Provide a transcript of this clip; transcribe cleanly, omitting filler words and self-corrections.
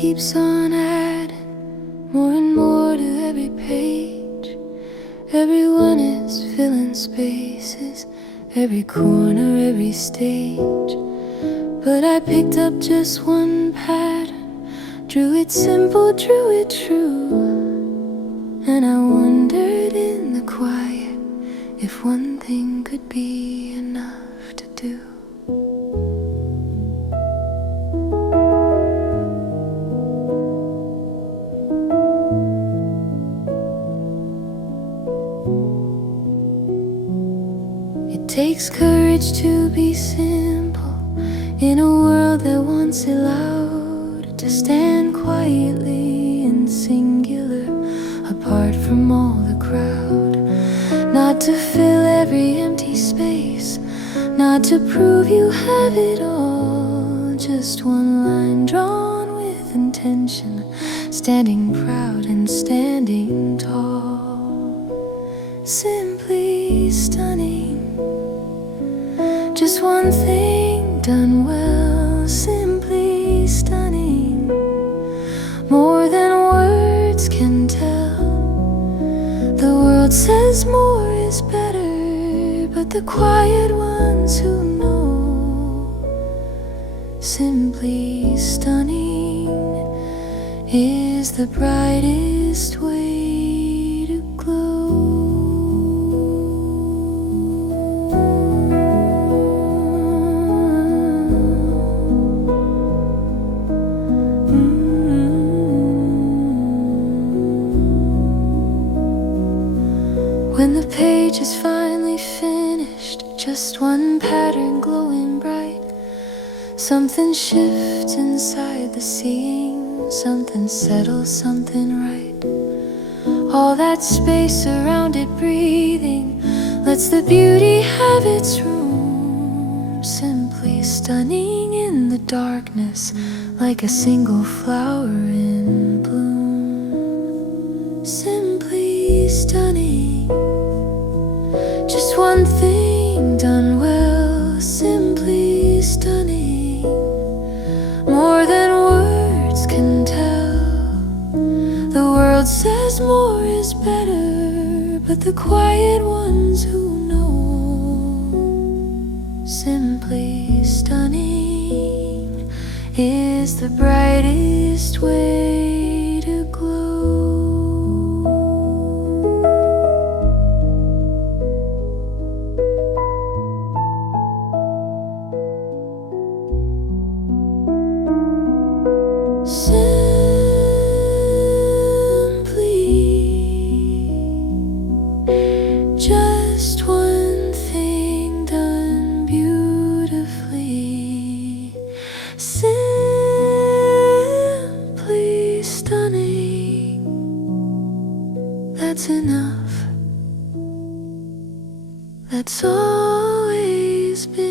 keeps on adding more and more to every page. Everyone is filling spaces, every corner, every stage. But I picked up just one pattern, drew it simple, drew it true. And I wondered in the quiet if one thing could be enough to do. It takes courage to be simple in a world that wants it loud, to stand quietly and singular, apart from all the crowd. Not to fill every empty space, not to prove you have it all. Just one line drawn with intention, standing proud and standing tall. Simply stunning. Just one thing done well, simply stunning. More than words can tell. The world says more is better, but the quiet ones who know, simply stunning is the brightest way to glow. When the page is finally finished, just one pattern glowing bright, something shifts inside the seeing, something settles, something right. All that space around it breathing lets the beauty have its room. Simply stunning in the darkness, like a single flower in bloom. Simply stunning. Just one thing done well, simply stunning. More than words can tell. The world says more is better, but the quiet ones who know, simply stunning is the brightest way to glow. Just one thing done beautifully, simply stunning. That's enough. That's always been